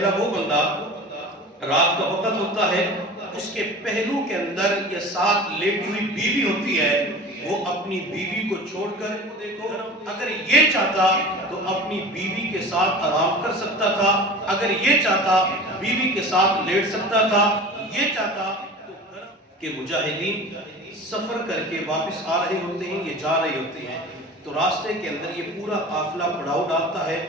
پہلا وہ بندہ رات کا وقت ہوتا ہے، اس کے پہلو کے اندر یہ ساتھ لیٹی ہوئی بیوی ہوتی ہے، وہ اپنی بیوی کو چھوڑ کر دیکھو، اگر یہ چاہتا تو اپنی بیوی کے ساتھ آرام کر سکتا تھا، اگر یہ چاہتا بیوی کے ساتھ لیٹ سکتا تھا، یہ چاہتا کہ مجاہدین سفر کر کے واپس آ رہے ہوتے ہیں، یہ جا رہے ہوتے ہیں، تو راستے کے اندر یہ پورا قافلہ پڑاؤ ڈالتا ہے۔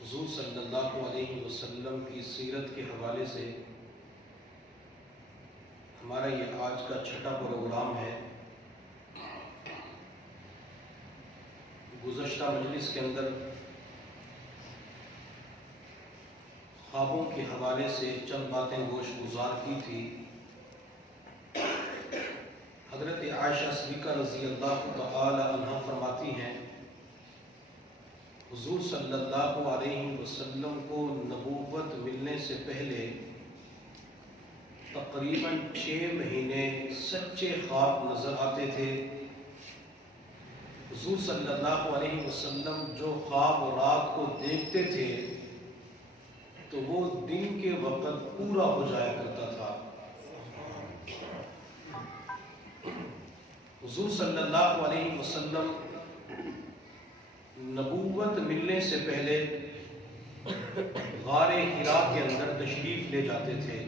حضور صلی اللہ علیہ وسلم کی سیرت کے حوالے سے ہمارا یہ آج کا چھٹا پروگرام ہے۔ گزشتہ مجلس کے اندر خوابوں کے حوالے سے چند باتیں گوش گزار کی تھی۔ حضرت عائشہ صدیقہ رضی اللہ تعالی عنہا فرماتی ہیں، حضور صلی اللہ علیہ وسلم کو نبوت ملنے سے پہلے تقریباً 6 مہینے سچے خواب نظر آتے تھے۔ حضور صلی اللہ علیہ وسلم جو خواب رات کو دیکھتے تھے تو وہ دن کے وقت پورا ہو جایا کرتا تھا۔ حضور صلی اللہ علیہ وسلم نبوت ملنے سے پہلے غار حرا کے اندر تشریف لے جاتے تھے۔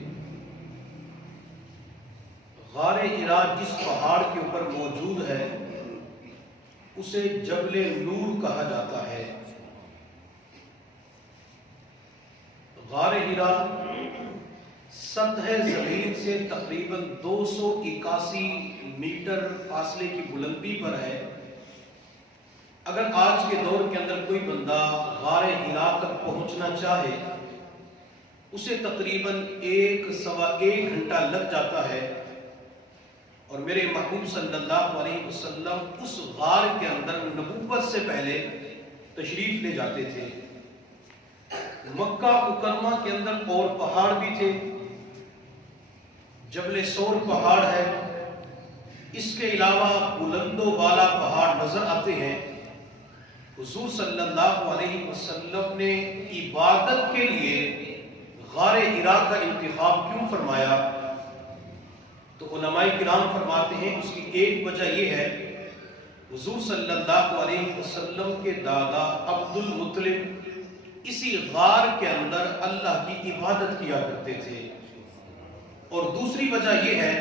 غار حرا جس پہاڑ کے اوپر موجود ہے اسے جبل نور کہا جاتا ہے۔ غار حرا سطح زمین سے تقریباً 281 میٹر فاصلے کی بلندی پر ہے۔ اگر آج کے دور کے اندر کوئی بندہ غار حرا تک پہنچنا چاہے اسے تقریباً 1.25 گھنٹہ لگ جاتا ہے، اور میرے محبوب صلی اللہ علیہ وسلم اس غار کے اندر نبوت سے پہلے تشریف لے جاتے تھے۔ مکہ مکرمہ کے اندر اور پہاڑ بھی تھے، جبل سور پہاڑ ہے، اس کے علاوہ بلند و بالا پہاڑ نظر آتے ہیں۔ حضور صلی اللہ علیہ وسلم نے عبادت کے لیے غار حرا کا انتخاب کیوں فرمایا؟ تو علماء کرام فرماتے ہیں اس کی ایک وجہ یہ ہے، حضور صلی اللہ علیہ وسلم کے دادا عبد المطلب اسی غار کے اندر اللہ کی عبادت کیا کرتے تھے۔ اور دوسری وجہ یہ ہے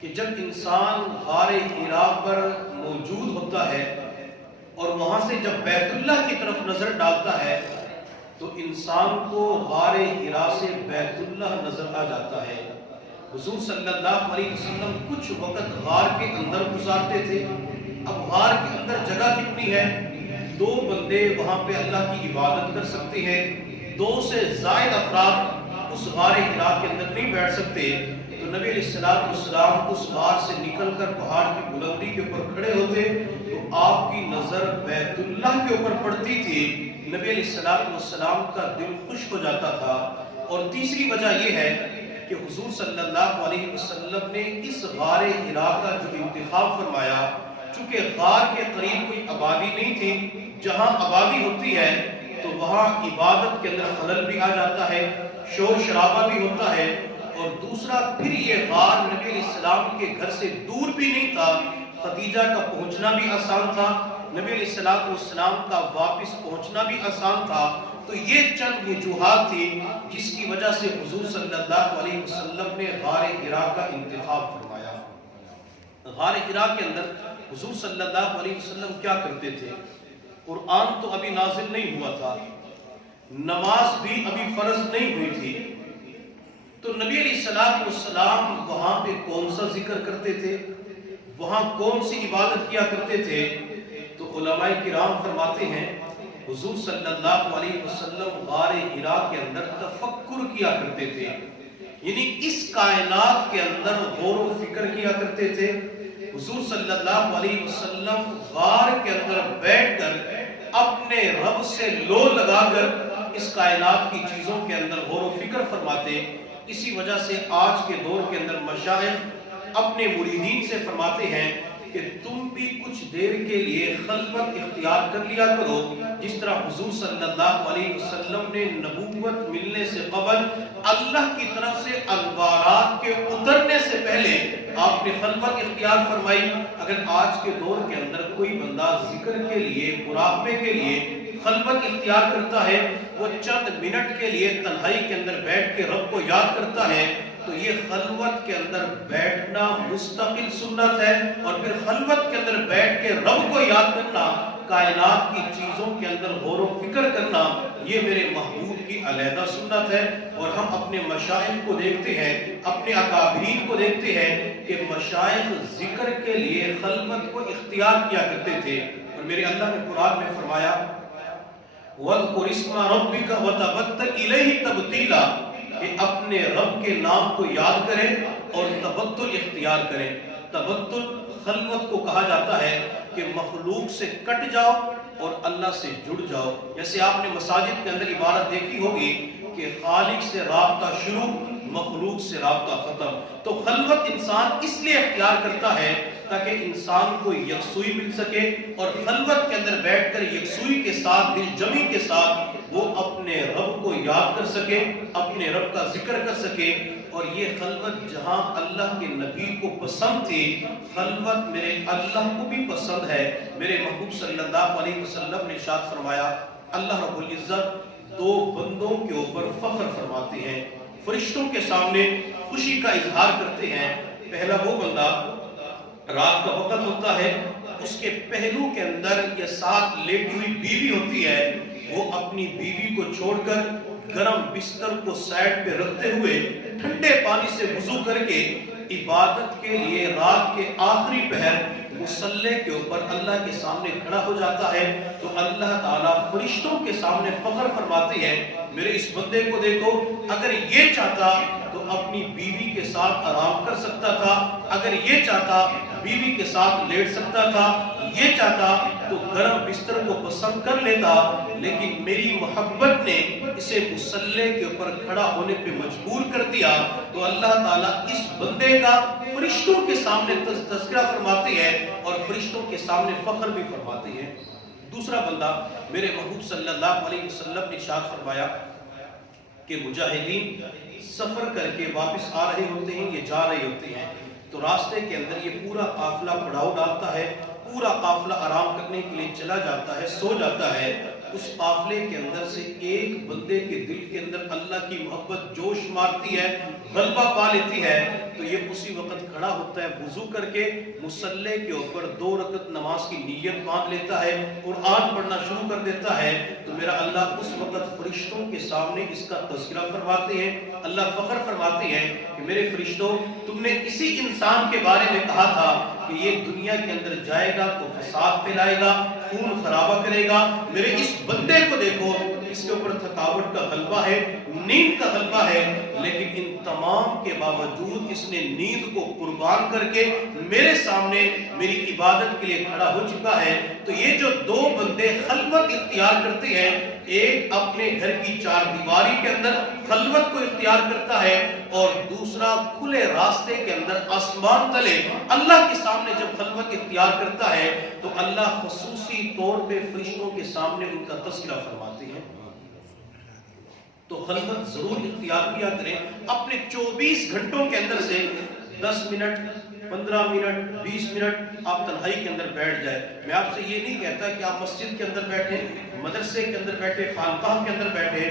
کہ جب انسان غار حرا پر موجود ہوتا ہے اور وہاں سے جب بیت اللہ کی طرف نظر ڈالتا ہے تو انسان کو غار حرا سے بیت اللہ نظر آ جاتا ہے۔ حضور صلی اللہ علیہ وسلم کچھ وقت غار کے اندر گزارتے تھے۔ اب غار کے اندر جگہ کتنی ہے؟ 2 بندے وہاں پہ اللہ کی عبادت کر سکتے ہیں، 2 سے زائد افراد اس غار حرا کے اندر نہیں بیٹھ سکتے۔ تو نبی علیہ السلام اس غار سے نکل کر پہاڑ کی بلندی کے اوپر کھڑے ہوتے تو آپ کی نظر بیت اللہ کے اوپر پڑتی تھی، نبی علیہ السلام کا دل خوش ہو جاتا تھا۔ اور تیسری وجہ یہ ہے کہ حضور صلی اللہ علیہ وسلم نے اس غار حرا کا جو انتخاب فرمایا، چونکہ غار کے قریب کوئی آبادی نہیں تھی، جہاں آبادی ہوتی ہے تو وہاں عبادت کے اندر خلل بھی آ جاتا ہے، شور شرابہ بھی ہوتا ہے، اور دوسرا پھر یہ غار نبی علیہ السلام کے گھر سے دور بھی نہیں تھا، خدیجہ کا پہنچنا بھی آسان تھا، نبی علیہ السلام کا واپس پہنچنا بھی آسان تھا۔ تو یہ چند وجوہات تھی جس کی وجہ سے حضور صلی اللہ علیہ وسلم نے غار حرا کا انتخاب فرمایا۔ غار حرا کے اندر حضور صلی اللہ علیہ وسلم کیا کرتے تھے؟ قرآن تو ابھی نازل نہیں ہوا تھا، نماز بھی ابھی فرض نہیں ہوئی تھی، تو نبی علیہ السلام وہاں پہ کون سا ذکر کرتے تھے، وہاں کون سی عبادت کیا کرتے تھے؟ تو علماء کرام فرماتے ہیں حضور صلی اللہ علیہ وسلم غار حرا کے اندر تفکر کیا کرتے تھے، یعنی اس کائنات کے اندر غور و فکر کیا کرتے تھے۔ حضور صلی اللہ علیہ وسلم غار کے اندر بیٹھ کر اپنے رب سے لو لگا کر اس کائنات کی چیزوں کے اندر غور و فکر فرماتے۔ اسی وجہ سے آج کے دور کے اندر مشائخ اپنے مریدین سے فرماتے ہیں کہ تم بھی کچھ دیر کے لیے خلوت اختیار کر لیا کرو، جس طرح حضور صلی اللہ علیہ وسلم نے نبوت ملنے سے قبل اللہ کی طرف سے انوارات کے اترنے سے پہلے آپ نے خلوت اختیار فرمائی۔ اگر آج کے دور کے اندر کوئی بندہ ذکر کے لیے، مراقبے کے لیے خلوت اختیار کرتا ہے، وہ چند منٹ کے لیے تنہائی کے اندر بیٹھ کے رب کو یاد کرتا ہے، تو یہ خلوت کے اندر بیٹھنا مستقل سنت ہے، اور پھر خلوت کے اندر بیٹھ کے رب کو یاد کرنا، کائنات کی چیزوں کے اندر غور و فکر کرنا، یہ میرے محبوب کی علیحدہ سنت ہے۔ اور ہم اپنے مشائخ کو دیکھتے ہیں، اپنے اکابرین کو دیکھتے ہیں کہ مشائخ ذکر کے لیے خلوت کو اختیار کیا کرتے تھے، اور میرے اللہ نے قرآن میں فرمایا وَاذْكُرِ اسْمَ رَبِّكَ وَتَبَتَّلْ إِلَيْهِ تَبْتِيلًا، کہ اپنے رب کے نام کو یاد کریں اور تبتل اختیار کریں۔ تبتل خلوت کو کہا جاتا ہے کہ مخلوق سے کٹ جاؤ اور اللہ سے جڑ جاؤ۔ جیسے آپ نے مساجد کے اندر عبارت دیکھی ہوگی کہ خالق سے رابطہ شروع، مخلوق سے رابطہ ختم۔ تو خلوت انسان اس لیے اختیار کرتا ہے تاکہ انسان کو یکسوئی مل سکے، اور خلوت کے اندر بیٹھ کر یکسوئی کے ساتھ، دل جمی کے ساتھ وہ اپنے رب کو یاد کر سکے، اپنے رب کا ذکر کر سکے۔ اور یہ خلوت جہاں اللہ کے نبی کو پسند تھی، خلوت میرے اللہ کو بھی پسند ہے۔ میرے محبوب صلی اللہ علیہ وسلم نے ارشاد فرمایا، اللہ رب العزت دو بندوں کے اوپر فخر فرماتے ہیں، فرشتوں کے سامنے خوشی کا اظہار کرتے ہیں۔ پہلا وہ بندہ، رات کا وقت ہوتا ہے، اس کے پہلو کے اندر یہ ساتھ لیٹی ہوئی بیوی ہوتی ہے، وہ اپنی بیوی کو چھوڑ کر گرم بستر کو سائڈ پہ رکھتے ہوئے ٹھنڈے پانی سے وضو کر کے عبادت کے لیے رات کے آخری پہر مصلی کے اوپر اللہ کے سامنے کھڑا ہو جاتا ہے، تو اللہ تعالیٰ فرشتوں کے سامنے فخر فرماتے ہیں، میرے اس بندے کو دیکھو، اگر یہ چاہتا تو اپنی بیوی کے ساتھ آرام کر سکتا تھا، اگر یہ چاہتا بیوی کے ساتھ لیٹ سکتا تھا، یہ چاہتا تو گرم بستر کو پسند کر لیتا، لیکن میری محبت نے اسے مصلی کے اوپر کھڑا ہونے پہ مجبور کر دیا۔ تو اللہ تعالیٰ اس بندے کا فرشتوں کے سامنے تذکرہ فرماتے ہیں اور فرشتوں کے سامنے فخر بھی فرماتے ہیں۔ دوسرا بندہ، میرے محبوب صلی اللہ علیہ وسلم نے ارشاد فرمایا کہ مجاہدین سفر کر کے واپس آ رہے ہوتے ہیں، یہ جا رہے ہوتے ہیں، تو راستے کے اندر یہ پورا قافلہ پڑاؤ ڈالتا ہے، پورا قافلہ آرام کرنے کے لیے چلا جاتا ہے، سو جاتا ہے۔ اس قافلے کے اندر سے ایک بندے کے دل کے اندر اللہ کی محبت جوش مارتی ہے، غلبہ پا لیتی ہے، تو یہ اسی وقت کھڑا ہوتا ہے، وضو کر کے مصلی کے اوپر 2 رکعت نماز کی نیت باندھ لیتا ہے، قرآن پڑھنا شروع کر دیتا ہے۔ تو میرا اللہ اس وقت فرشتوں کے سامنے اس کا تذکرہ فرماتے ہیں، اللہ فخر فرماتے ہیں کہ میرے فرشتوں، تم نے اسی انسان کے بارے میں کہا تھا کہ یہ دنیا کے اندر جائے گا تو فساد پھیلائے گا، خون خرابہ کرے گا، میرے اس بندے کو دیکھو، اس کے اوپر تھکاوٹ کا غلبہ ہے، نیند کا غلبہ ہے، لیکن ان تمام کے باوجود اس نے نیند کو قربان کر کے میرے سامنے میری عبادت کے لیے کھڑا ہو چکا ہے۔ تو یہ جو 2 بندے خلوت اختیار کرتے ہیں، ایک اپنے گھر کی 4 دیواری کے اندر خلوت کو اختیار کرتا ہے، اور دوسرا کھلے راستے کے اندر آسمان تلے اللہ کے سامنے جب خلوت اختیار کرتا ہے، تو اللہ خصوصی طور پہ فرشتوں کے سامنے ان کا تذکرہ فرماتے ہیں۔ تو خلوت ضرور اختیار کیا کریں، اپنے 24 گھنٹوں کے اندر سے 10 منٹ 15 منٹ 20 منٹ آپ تنہائی کے اندر بیٹھ جائے۔ میں آپ سے یہ نہیں کہتا کہ آپ مسجد کے اندر بیٹھیں، مدرسے کے اندر بیٹھے، خانقاہ کے اندر بیٹھے،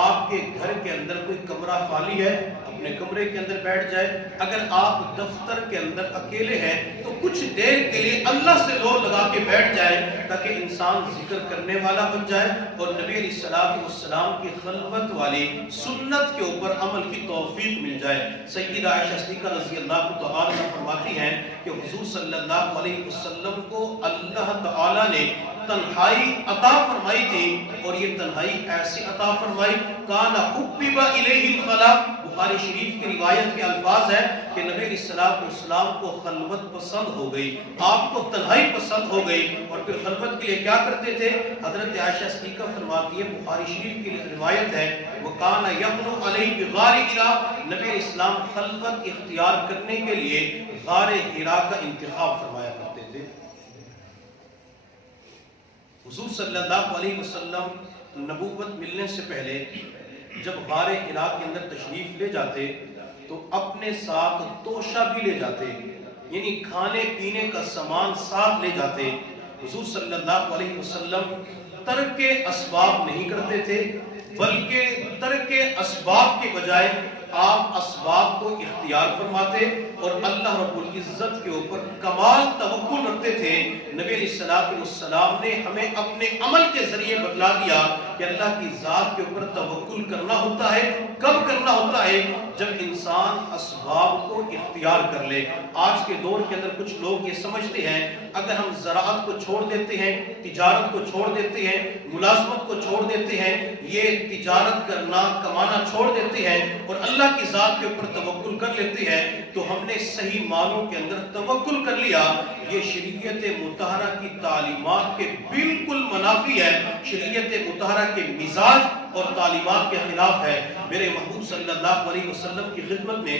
آپ کے گھر کے اندر کوئی کمرہ خالی ہے، اپنے کمرے کے اندر بیٹھ جائے۔ اگر آپ دفتر کے اندر اکیلے ہیں تو کچھ دیر کے لیے اللہ سے لو لگا کے بیٹھ جائے، تاکہ انسان ذکر کرنے والا بن جائے اور نبی علیہ السلام کی خلوت والی سنت کے اوپر عمل کی توفیق مل جائے۔ سیدہ عائشہ صدیقہ رضی اللہ تعالی عنہا فرماتی ہیں کہ حضور صلی اللہ علیہ وسلم کو اللہ تعالی نے تنہائی عطا فرمائی تھی، اور یہ تنہائی ایسی عطا فرمائی کان حبب الیہ الخلا۔ بخاری شریف کی روایت کے الفاظ ہے کہ نبی علیہ السلام کو خلوت پسند ہو گئی، آپ کو تنہائی پسند ہو گئی، اور پھر خلوت کے لیے کیا کرتے تھے؟ حضرت عائشہ صدیقہ فرماتی ہے، بخاری شریف کی روایت ہے، وَقَانَ يَغْنُ عَلَيْهِ بِغَارِ حِرَا، نبی علیہ السلام خلوت اختیار کرنے کے لیے غار حرا کا انتخاب فرمایا کرتے تھے۔ حضور صلی اللہ علیہ وسلم نبوت ملنے سے پہلے جب غار حرا کے اندر تشریف لے جاتے تو اپنے ساتھ توشہ بھی لے جاتے، یعنی کھانے پینے کا سامان ساتھ لے جاتے۔ حضور صلی اللہ علیہ وسلم ترک اسباب نہیں کرتے تھے، بلکہ ترک اسباب کے بجائے آپ اسباب کو اختیار فرماتے اور اللہ رب العزت کے اوپر کمال توکل رکھتے تھے۔ نبی علیہ السلام نے ہمیں اپنے عمل کے ذریعے بتلا دیا کہ اللہ کی ذات کے اوپر توکل کرنا ہوتا ہے۔ کب کرنا ہوتا ہے؟ جب انسان اسباب کو اختیار کر لے۔ آج کے دور کے اندر کچھ لوگ یہ سمجھتے ہیں اگر ہم زراعت کو چھوڑ دیتے ہیں، تجارت کو چھوڑ دیتے ہیں، ملازمت کو چھوڑ دیتے ہیں، یہ تجارت کرنا کمانا چھوڑ دیتے ہیں اور اللہ کی ذات کے اوپر توکل کر لیتے ہیں تو ہم نے صحیح معنوں کے اندر توکل کر لیا۔ یہ شریعت مطہرہ کی تعلیمات کے بالکل منافی ہے، شریعت مطہرہ کے مزاج اور تعلیمات کے خلاف ہے۔ میرے محبوب صلی اللہ علیہ وسلم کی خدمت میں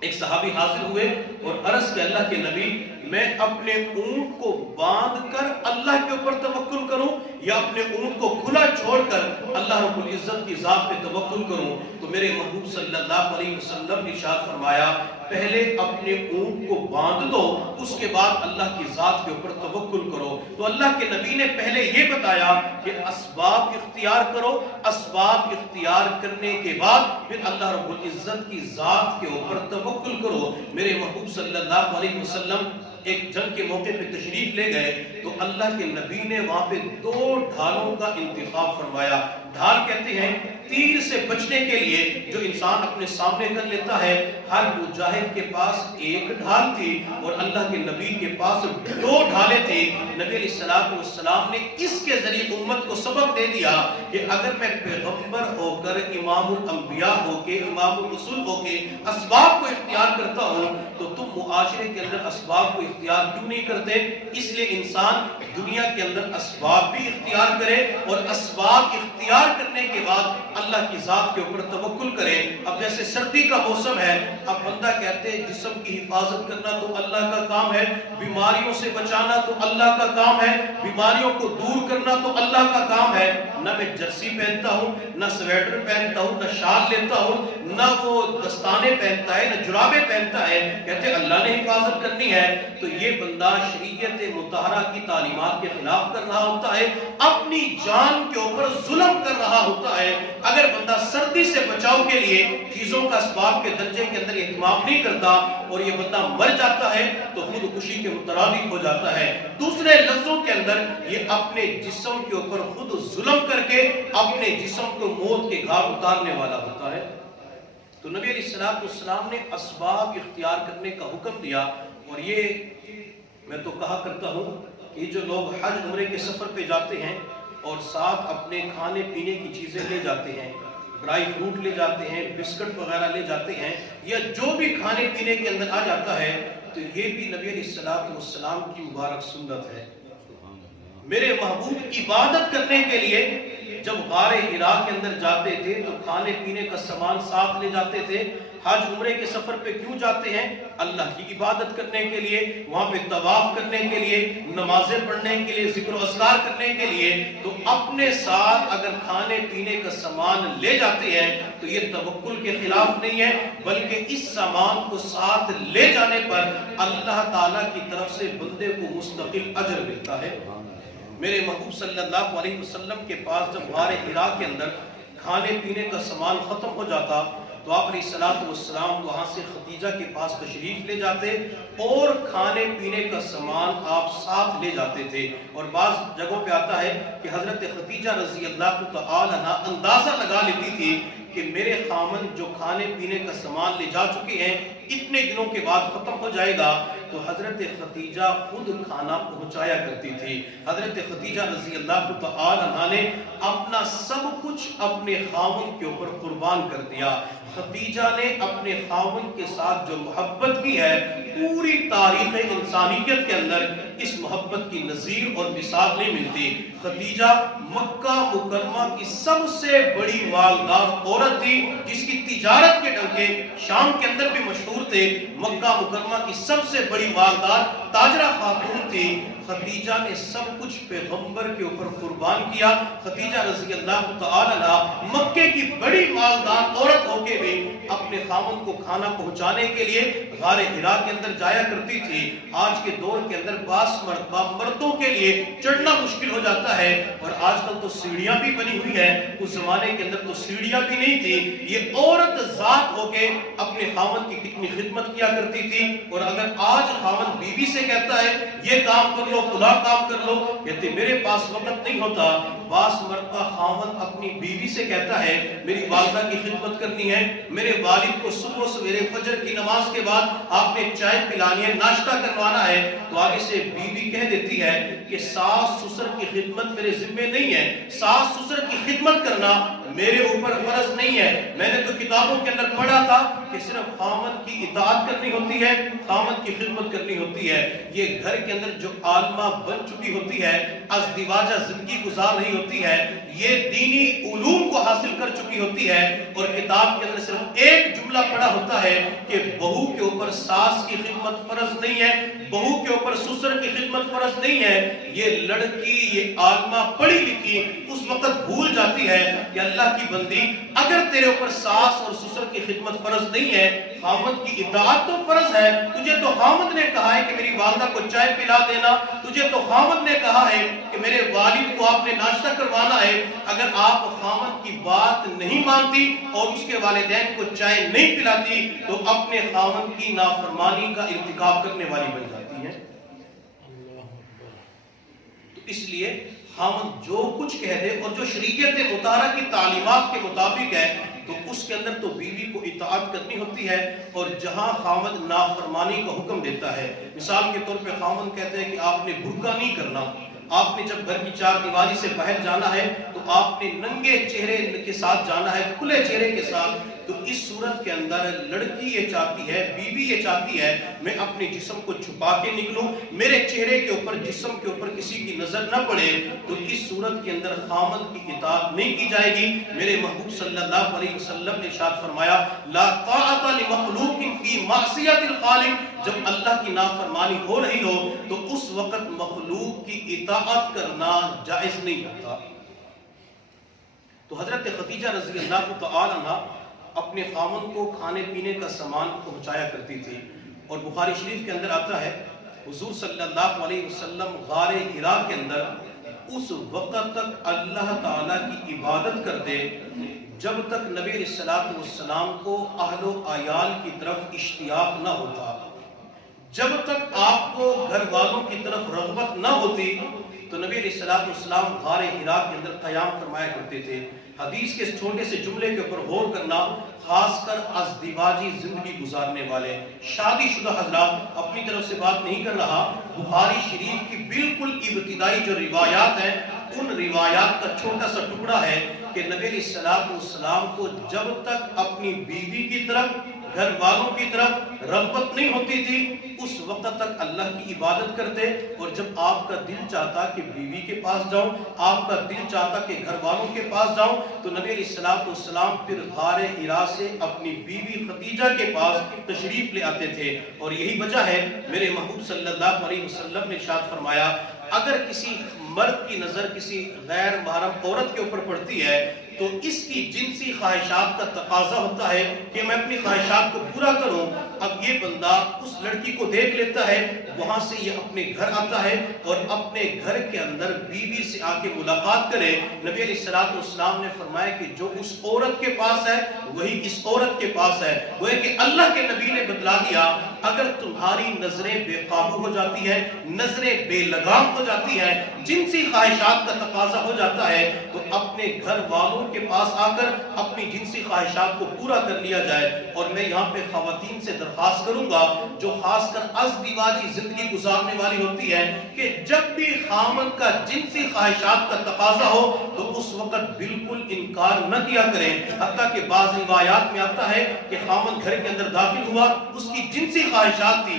ایک صحابی حاضر ہوئے اور عرض کہ اللہ کے نبی، میں اپنے اونٹ کو باندھ کر اللہ کے اوپر توکل کروں یا اپنے اونٹ کو کھلا چھوڑ کر اللہ رب العزت کی ذات پہ توکل کروں؟ تو میرے محبوب صلی اللہ علیہ وسلم نے ارشاد فرمایا پہلے اپنے اونٹ کو باندھ دو، اس کے بعد اللہ کی ذات کے اوپر توکل کرو۔ تو اللہ کے نبی نے پہلے یہ بتایا کہ اسباب اختیار کرو، اسباب اختیار کرنے کے بعد پھر اللہ رب العزت کی ذات کے اوپر توکل کرو۔ میرے محبوب صلی اللہ علیہ وسلم ایک جنگ کے موقع پہ تشریف لے گئے تو اللہ کے نبی نے وہاں پہ 2 ڈھالوں کا انتخاب فرمایا۔ ڈھال کہتے ہیں تیر سے بچنے کے لیے جو انسان اپنے سامنے کر لیتا ہے۔ ہر مجاہد کے پاس ایک ڈھال تھی اور اللہ کے نبی کے پاس 2 ڈھالیں تھی۔ نبی علیہ السلام نے اس کے ذریعے امت کو سبق دے دیا کہ اگر میں پیغمبر ہو کر امام الانبیاء ہو کے امام الرسول ہو کے اسباب کو اختیار کرتا ہوں تو تم معاشرے کے اندر اسباب کو اختیار کیوں نہیں کرتے؟ اس لیے انسان دنیا کے اندر اسباب بھی اختیار کرے اور اسباب اختیار کرنے کے بعد اللہ کی ذات کے اوپر توکل کرے۔ اب جیسے سردی کا موسم ہے، اب بندہ کہتے ہیں جسم کی حفاظت کرنا تو اللہ کا کام ہے، بیماریوں سے بچانا تو اللہ کا کام ہے، بیماریوں کو دور کرنا تو اللہ کا کام ہے۔ نہ میں جرسی پہنتا ہوں، نہ سویٹر پہنتا ہوں، نہ شال لیتا ہوں، نہ وہ دستانے پہنتا ہے، نہ جرابے پہنتا ہے، کہتے اللہ نے حفاظت کرنی ہے۔ تو یہ بندہ شریعت مطہرہ کی تعلیمات کے خلاف کر رہا ہوتا ہے، اپنی جان کے اوپر ظلم کر رہا ہوتا ہے۔ اگر بندہ سردی سے بچاؤ کے لیے چیزوں کا اسباب کے درجے کے اندر اہتمام نہیں کرتا اور یہ بندہ مر جاتا ہے تو خودکشی کے مترادف ہو جاتا ہے۔ دوسرے لفظوں کے اندر یہ اپنے جسم کے اوپر خود ظلم کر کے اپنے جسم کو موت کے گھاٹ اتارنے والا ہوتا ہے۔ تو نبی علیہ السلام نے اسباب اختیار کرنے کا حکم دیا اور یہ میں تو کہا کرتا ہوں کہ جو لوگ حج عمرے کے سفر پہ جاتے ہیں اور ساتھ اپنے کھانے پینے کی چیزیں لے جاتے ہیں، ڈرائی فروٹ لے جاتے ہیں، بسکٹ وغیرہ لے جاتے ہیں، یا جو بھی کھانے پینے کے اندر آ جاتا ہے تو یہ بھی نبی علیہ السلام کی مبارک سنت ہے۔ میرے محبوب عبادت کرنے کے لیے جب غار حرا کے اندر جاتے تھے تو کھانے پینے کا سامان ساتھ لے جاتے تھے۔ حج عمرے کے سفر پہ کیوں جاتے ہیں؟ اللہ کی عبادت کرنے کے لیے، وہاں پہ طواف کرنے کے لیے، نمازیں پڑھنے کے لیے، ذکر و اذکار کرنے کے لیے۔ تو اپنے ساتھ اگر کھانے پینے کا سامان لے جاتے ہیں تو یہ توکل کے خلاف نہیں ہے، بلکہ اس سامان کو ساتھ لے جانے پر اللہ تعالیٰ کی طرف سے بندے کو مستقل اجر ملتا ہے۔ میرے محبوب صلی اللہ علیہ وسلم کے پاس جب غار حرا کے اندر کھانے پینے کا سامان ختم ہو جاتا تو آپ علیہ السلام وہاں سے خدیجہ کے پاس تشریف لے جاتے اور کھانے پینے کا سامان آپ ساتھ لے جاتے تھے۔ اور بعض جگہوں پہ آتا ہے کہ حضرت خدیجہ رضی اللہ تعالی عنہا اندازہ لگا لیتی تھی کہ میرے خامن جو کھانے پینے کا سامان لے جا چکے ہیں اتنے دنوں کے بعد ختم ہو جائے گا، تو حضرت خدیجہ خود کھانا پہنچایا کرتی تھی۔ حضرت خدیجہ رضی اللہ تعالی عنہا نے اپنا سب کچھ اپنے خامن کے اوپر قربان کر دیا۔ خدیجہ نے اپنے خامن کے ساتھ جو محبت کی ہے پوری تاریخ انسانیت کے اندر اس محبت کی نظیر اور مثال نہیں ملتی۔ خدیجہ مکہ مکرمہ کی سب سے بڑی مالدار عورت تھی جس کی تجارت کے ڈنکے شام کے اندر بھی مشہور تھے۔ مکہ مکرمہ کی سب سے بڑی مالدار تاجرہ خاتون تھی۔ خدیجہ نے سب کچھ پیغمبر کے اوپر قربان کیا. خدیجہ رضی اللہ تعالی عنہ مکے کی بڑی مالدار عورت ہو کے بھی اپنے خاوند کو کھانا پہنچانے کے لیے غار حرا کے اندر جایا کرتی تھی. آج کے دور کے اندر بعض مرتبہ مردوں کے لیے چڑھنا مشکل ہو جاتا ہے، اور آج کل تو سیڑھیاں بھی بنی ہوئی ہیں. اس زمانے کے اندر تو سیڑھیاں بھی نہیں تھی. یہ عورت ذات ہو کے اپنے خاوند کی کتنی خدمت کیا کرتی تھی. اور اگر آج خاوند بیوی سے کہتا ہے یہ کام کر لو خدا کام کر لو، کہتے میرے پاس وقت نہیں ہوتا. بعض مرتبہ خاوند اپنی بیوی سے کہتا ہے میری والدہ کی خدمت کرنی ہے، میرے والد کو صبح سویرے فجر کی نماز کے بعد آپ نے چائے پلانی ہے، ناشتہ کروانا ہے. تو آگے سے بیوی کہہ دیتی ہے کہ ساس سسر کی خدمت میرے ذمہ نہیں ہے، ساس سسر کی خدمت کرنا میرے اوپر فرض نہیں ہے. میں نے تو کتابوں کے اندر پڑھا تھا کہ صرف خاوند کی اطاعت کرنی ہوتی ہے، خاوند کی خدمت کرنی ہوتی ہے. یہ گھر کے اندر جو عالمہ بن چکی ہوتی ہے، ازدواجہ زندگی گزار رہی ہوتی ہے، یہ دینی علوم کو حاصل کر چکی ہوتی ہے، اور کتاب کے اندر صرف ایک جملہ پڑھا ہوتا ہے کہ بہو کے اوپر ساس کی خدمت فرض نہیں ہے، بہو کے اوپر سسر کی خدمت فرض نہیں ہے. یہ لڑکی، یہ عالمہ پڑھی لکھی اس وقت بھول جاتی ہے کہ اللہ کی بندی اگر تیرے اوپر ساس اور سسر کی خدمت فرض نہیں ہے، خاوند کی اطاعت تو فرض ہے. تجھے تو خاوند نے کہا ہے کہ میری والدہ کو چائے پلا دینا، تجھے تو خاوند نے کہا ہے کہ میرے والد کو آپ نے ناشتہ کروانا ہے. اگر آپ خاوند کی بات نہیں مانتی اور اس کے والدین کو چائے نہیں پلاتی تو اپنے خاوند کی نافرمانی کا ارتکاب کرنے والی بن جاتی ہے. تو اس لیے خاوند جو کچھ کہہ دے اور جو شریعت مطہرہ کی تعلیمات کے مطابق ہے تو اس کے اندر تو بیوی کو اطاعت کرنی ہوتی ہے. اور جہاں خاوند نافرمانی کا حکم دیتا ہے، مثال کے طور پہ خاوند کہتے ہیں کہ آپ نے برقع نہیں کرنا، آپ نے جب گھر کی چار دیواری سے باہر جانا ہے تو آپ نے ننگے چہرے کے ساتھ جانا ہے، کھلے چہرے کے ساتھ. تو اس صورت کے اندر لڑکی یہ چاہتی ہے، بیوی یہ چاہتی ہے میں اپنے جسم کو چھپا کے نکلوں، میرے چہرے کے اوپر، جسم کے اوپر کسی کی نظر نہ پڑے. تو اس صورت کے اندر خاوند کی اطاعت نہیں کی جائے گی. میرے محبوب صلی اللہ علیہ وسلم نے ارشاد فرمایا لا طاعت لمخلوق فی معصیت الخالق. جب اللہ کی نافرمانی ہو رہی ہو تو اس وقت مخلوق کی اطاعت کرنا جائز نہیں ہوتا. تو حضرت خدیجہ رضی اللہ تعالی عنہ اپنے خاوند کو کھانے پینے کا سامان پہنچایا کرتی تھی. اور بخاری شریف کے اندر آتا ہے حضور صلی اللہ علیہ وسلم غار حرا کے اندر اس وقت تک اللہ تعالیٰ کی عبادت کرتے جب تک نبی علیہ الصلوۃ والسلام کو اہل و عیال کی طرف اشتیاق نہ ہوتا، جب تک آپ کو گھر والوں کی طرف رغبت نہ ہوتی تو نبی علیہ الصلوۃ والسلام غار حرا کے اندر قیام فرمایا کرتے تھے. حدیث کے اس چھوٹے سے جملے کے اوپر غور کرنا، خاص کر ازدواجی زندگی گزارنے والے شادی شدہ حضرات، اپنی طرف سے بات نہیں کر رہا، بخاری شریف کی بالکل ابتدائی جو روایات ہیں ان روایات کا چھوٹا سا ٹکڑا ہے کہ نبی علیہ الصلوۃ والسلام کو جب تک اپنی بیوی کی طرف، گھر والوں کی طرف رغبت نہیں ہوتی تھی اس وقت تک اللہ کی عبادت کرتے. اور جب آپ کا دل چاہتا کہ بیوی کے پاس جاؤں، آپ کا دل چاہتا کہ گھر والوں کے پاس جاؤں تو نبی علیہ الصلوۃ والسلام پھر غار حرا سے اپنی بیوی خدیجہ کے پاس تشریف لے آتے تھے. اور یہی وجہ ہے میرے محبوب صلی اللہ علیہ وسلم نے ارشاد فرمایا اگر کسی مرد کی نظر کسی غیر محرم عورت کے اوپر پڑتی ہے تو اس کی جنسی خواہشات کا تقاضا ہوتا ہے کہ میں اپنی خواہشات کو پورا کروں. اب یہ بندہ اس لڑکی کو دیکھ لیتا ہے، وہاں سے یہ اپنے گھر آتا ہے اور اپنے گھر کے اندر بیوی سے آ کے ملاقات کرے. نبی علیہ الصلوۃ والسلام نے فرمایا کہ جو اس عورت کے پاس ہے وہی اس عورت کے پاس ہے. وہ ہے کہ اللہ کے نبی نے بتلا دیا اگر تمہاری نظریں بے قابو ہو جاتی ہے، نظریں بے لگام ہو جاتی ہیں، جنسی خواہشات کا تقاضا ہو جاتا ہے تو اپنے گھر والوں کے پاس آ کر اپنی جنسی خواہشات کو پورا کر لیا جائے. اور میں یہاں پہ خواتین سے درخواست کروں گا جو خاص کر ازدواجی زندگی گزارنے والی ہوتی ہے کہ جب بھی خامن کا جنسی خواہشات کا تقاضا ہو تو اس وقت بالکل انکار نہ کیا کریں. حتیٰ کہ بعض روایات میں آتا ہے کہ خامن گھر کے اندر داخل ہوا، اس کی جنسی خواہشات تھی،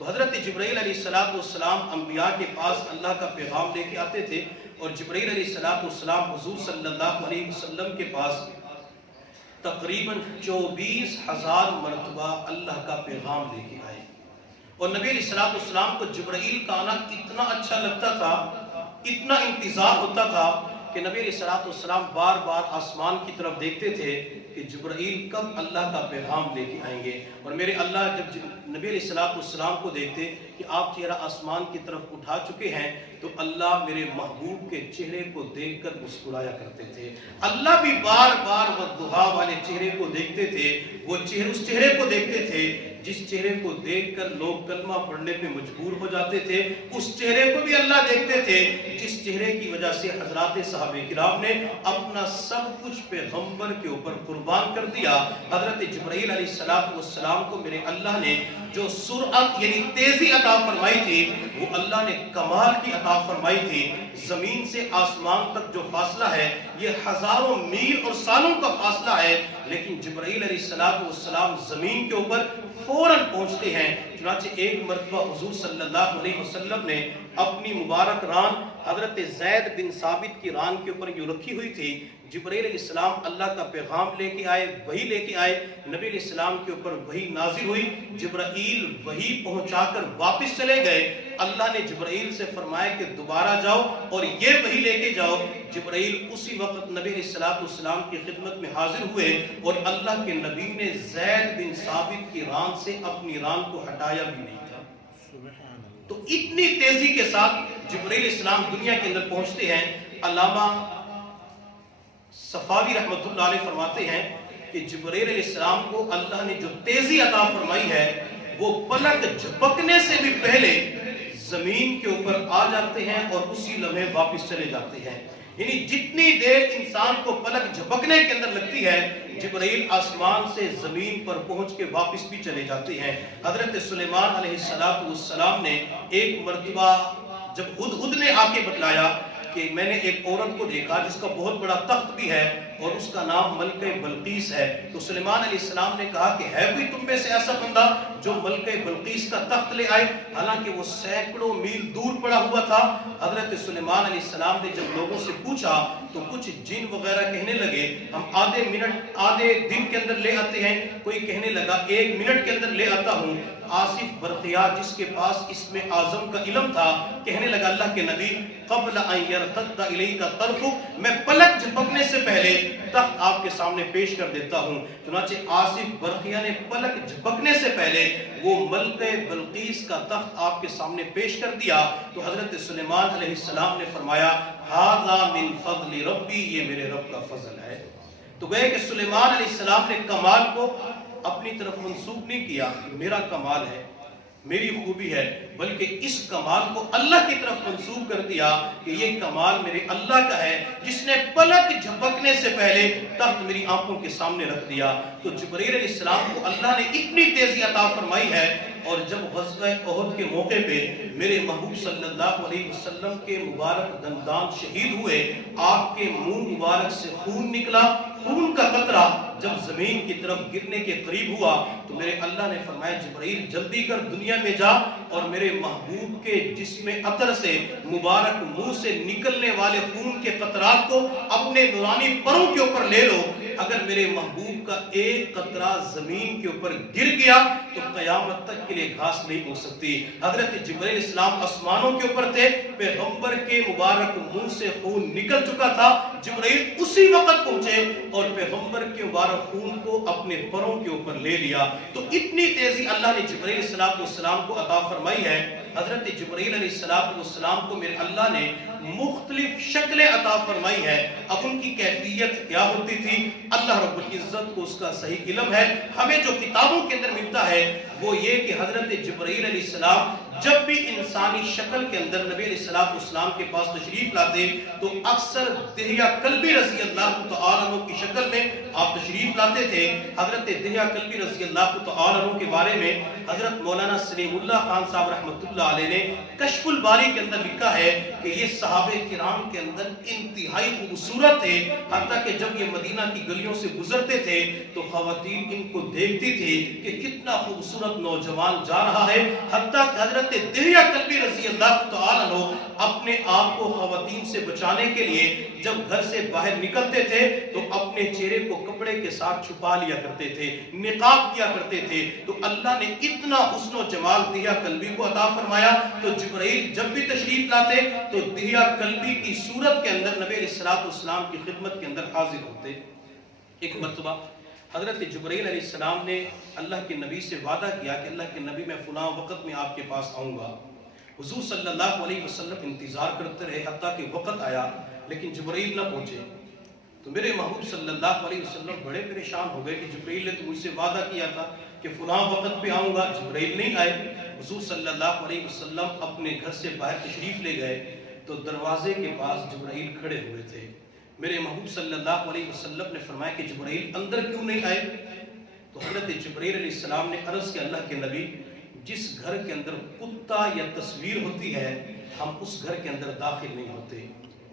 تو حضرت جبرائیل علیہ السلام انبیاء کے پاس اللہ کا پیغام لے کے آتے تھے، اور جبرائیل علیہ السلام حضور صلی اللہ علیہ وسلم کے پاس تقریباً 24,000 مرتبہ اللہ کا پیغام لے کے آئے۔ اور نبی علیہ السلام کو جبرائیل کا آنا اتنا اچھا لگتا تھا، اتنا انتظار ہوتا تھا کہ نبی علیہ السلام بار بار آسمان کی طرف دیکھتے تھے کہ جبرائیل کب اللہ کا پیغام لے کے آئیں گے۔ اور میرے اللہ جب نبی علیہ السلام کو دیکھتے کہ آپ چہرہ آسمان کی طرف اٹھا چکے ہیں، تو اللہ میرے محبوب کے چہرے کو دیکھ کر مسکرایا کرتے تھے۔ اللہ بھی بار بار والضحیٰ والے چہرے کو دیکھتے تھے، وہ اس چہرے کو دیکھتے تھے جس چہرے کو دیکھ کر لوگ کلمہ پڑھنے پہ مجبور ہو جاتے تھے۔ اس چہرے کو بھی اللہ دیکھتے تھے جس چہرے کی وجہ سے حضرات صحابہ کرام نے اپنا سب کچھ پیغمبر کے اوپر قربان کر دیا۔ حضرت جبرائیل علیہ السلام کو میرے اللہ نے جو سرعت یعنی تیزی عطا فرمائی تھی، وہ اللہ نے کمال کی عطا فرمائی تھی۔ زمین سے آسمان تک جو فاصلہ ہے یہ ہزاروں میل اور سالوں کا فاصلہ ہے، لیکن جبرائیل علیہ السلام زمین کے اوپر فوراً پہنچتے ہیں۔ چنانچہ ایک مرتبہ حضور صلی اللہ علیہ وسلم نے اپنی مبارک ران حضرت زید بن ثابت کی ران کے اوپر یوں رکھی ہوئی تھی۔ جبرائیل علیہ السلام اللہ کا پیغام لے کے آئے، وحی لے کے آئے، نبی علیہ السلام کے اوپر وحی نازل ہوئی، جبرائیل وحی پہنچا کر واپس چلے گئے۔ اللہ نے جبرائیل سے فرمایا کہ دوبارہ جاؤ اور یہ وحی لے کے جاؤ۔ جبرائیل اسی وقت نبی علیہ السلام کی خدمت میں حاضر ہوئے، اور اللہ کے نبی نے زید بن ثابت کی ران سے اپنی ران کو ہٹایا بھی نہیں تھا۔ تو اتنی تیزی کے ساتھ جبرائیل علیہ السلام دنیا کے اندر پہنچتے ہیں۔ علامہ صفاوی رحمۃ اللہ علیہ فرماتے ہیں کہ جبرائیل علیہ السلام کو اللہ نے جو تیزی عطا فرمائی ہے، وہ پلک جھپکنے سے بھی پہلے زمین کے اوپر آ جاتے ہیں اور اسی لمحے واپس چلے جاتے ہیں۔ یعنی جتنی دیر انسان کو پلک جھپکنے کے اندر لگتی ہے، جبرائیل آسمان سے زمین پر پہنچ کے واپس بھی چلے جاتے ہیں۔ حضرت سلیمان علیہ السلام نے ایک مرتبہ جب ہدہد نے آ کے بتلایا کہ میں نے ایک عورت کو دیکھا جس کا بہت بڑا تخت بھی ہے اور اس کا نام ملکہ بلقیس ہے، تو سلیمان علیہ السلام نے کہا کہ ہے کوئی تم میں سے ایسا بندہ جو ملکہ بلقیس کا تخت لے آئے، حالانکہ وہ سینکڑوں میل دور پڑا ہوا تھا۔ حضرت سلیمان علیہ السلام نے جب لوگوں سے پوچھا تو کچھ جن وغیرہ کہنے لگے ہم آدھے دن کے اندر لے آتے ہیں، کوئی کہنے لگا 1 منٹ کے اندر لے آتا ہوں۔ آصف برقیہ جس کے پاس اسم اعظم کا علم تھا کہنے لگا اللہ کے نبی قبل ان یرتد الیک طرفک، میں پلک جھپکنے سے پہلے تخت آپ کے سامنے پیش کر دیتا ہوں۔ چنانچہ آصف برقیہ نے پلک جھپکنے سے پہلے وہ ملکہ بلقیس کا تخت آپ کے سامنے پیش کر دیا۔ تو حضرت سلیمان علیہ السلام نے فرمایا ھذا من فضل ربی، یہ میرے رب کا فضل ہے۔ تو گئے کہ سلیمان علیہ السلام نے کمال کو اپنی طرف منسوب نہیں کیا کہ میرا کمال ہے، میری خوبی ہے، بلکہ اس کمال کو اللہ کی طرف منسوب کر دیا کہ یہ کمال میرے اللہ کا ہے جس نے پلک جھپکنے سے پہلے تخت میری آنکھوں کے سامنے رکھ دیا۔ تو جبرائیل علیہ السلام کو اللہ نے اتنی تیزی عطا فرمائی ہے، اور جب غزوہ احد کے موقع پہ میرے محبوب صلی اللہ علیہ وسلم کے مبارک دندان شہید ہوئے، آپ کے منہ مبارک سے خون نکلا، خون کا قطرہ جب زمین کی طرف گرنے کے قریب ہوا تو میرے اللہ نے فرمایا جبرائیل جلدی کر دنیا میں جا اور میرے محبوب کے جسم عطر سے مبارک منہ سے نکلنے والے خون کے قطرات کو اپنے نورانی پروں کے اوپر لے لو۔ اگر میرے محبوب کا ایک قطرہ زمین کے اوپر گر گیا تو قیامت تک کے لیے گھاس نہیں ہو سکتی۔ حضرت جبرائیل السلام آسمانوں کے اوپر تھے، پیغمبر کے مبارک منہ سے خون نکل چکا تھا، جبرائیل اسی وقت پہنچے اور پیغمبر کے مبارک خون کو اپنے پروں کے اوپر لے لیا۔ تو اتنی تیزی اللہ نے جبرائیل السلام کو عطا فرمائی ہے۔ حضرت جبرائیل علیہ السلام کو میرے اللہ نے مختلف شکلیں عطا فرمائی ہے۔ اب ان کی کیفیت کیا ہوتی تھی اللہ رب العزت کو اس کا صحیح علم ہے۔ ہمیں جو کتابوں کے اندر ملتا ہے وہ یہ کہ حضرت جبرائیل علیہ السلام جب بھی انسانی شکل کے اندر نبی علیہ السلام کے پاس تشریف لاتے تو اکثر دہیہ کلبی رضی اللہ تعالیٰ عنہ کی شکل میں آپ تشریف لاتے تھے۔ حضرت دہیہ کلبی رضی اللہ تعالیٰ عنہ کے بارے میں حضرت مولانا سلیم اللہ خان صاحب رحمۃ اللہ علیہ نے کشف الباری کے اندر لکھا ہے کہ یہ صحابہ کرام کے اندر انتہائی خوبصورت تھے، حتیٰ کہ جب یہ مدینہ کی گلیوں سے گزرتے تھے تو خواتین ان کو دیکھتی تھی کہ کتنا خوبصورت نوجوان جا رہا ہے، حتیٰ کہ حضرت دہیہ کلبی رضی اللہ تعالیٰ عنہ اپنے آپ کو خواتین سے بچانے کے لیے جب گھر سے باہر نکلتے تھے تو اپنے چہرے کو کپڑے کے ساتھ چھپا لیا کرتے تھے، نقاب کیا کرتے تھے۔ تو اللہ نے اتنا حسن و جمال دہیہ کلبی کو عطا فرمایا، تو جبرائیل جب بھی تشریف لاتے تو دہیہ کلبی کی صورت کے اندر نبی علیہ السلام کی خدمت کے اندر حاضر ہوتے۔ ایک مرتبہ حضرت جبرائیل علیہ السلام نے اللہ کے نبی سے وعدہ کیا کہ اللہ کے نبی میں فلاں وقت میں آپ کے پاس آؤں گا۔ حضور صلی اللہ علیہ وسلم انتظار کرتے رہے، حتیٰ کہ وقت آیا لیکن جبرائیل نہ پہنچے۔ تو میرے محبوب صلی اللہ علیہ وسلم بڑے پریشان ہو گئے کہ جبرائیل نے تو مجھ سے وعدہ کیا تھا کہ فلاں وقت پہ آؤں گا، جبرائیل نہیں آئے۔ حضور صلی اللہ علیہ وسلم اپنے گھر سے باہر تشریف لے گئے تو دروازے کے پاس جبرائیل کھڑے ہوئے تھے۔ میرے محبوب صلی اللہ علیہ وسلم نے فرمایا کہ جبرائیل اندر کیوں نہیں آئے؟ تو حضرت جبرائیل علیہ السلام نے عرض کیا اللہ کے نبی، جس گھر کے اندر کتا یا تصویر ہوتی ہے ہم اس گھر کے اندر داخل نہیں ہوتے۔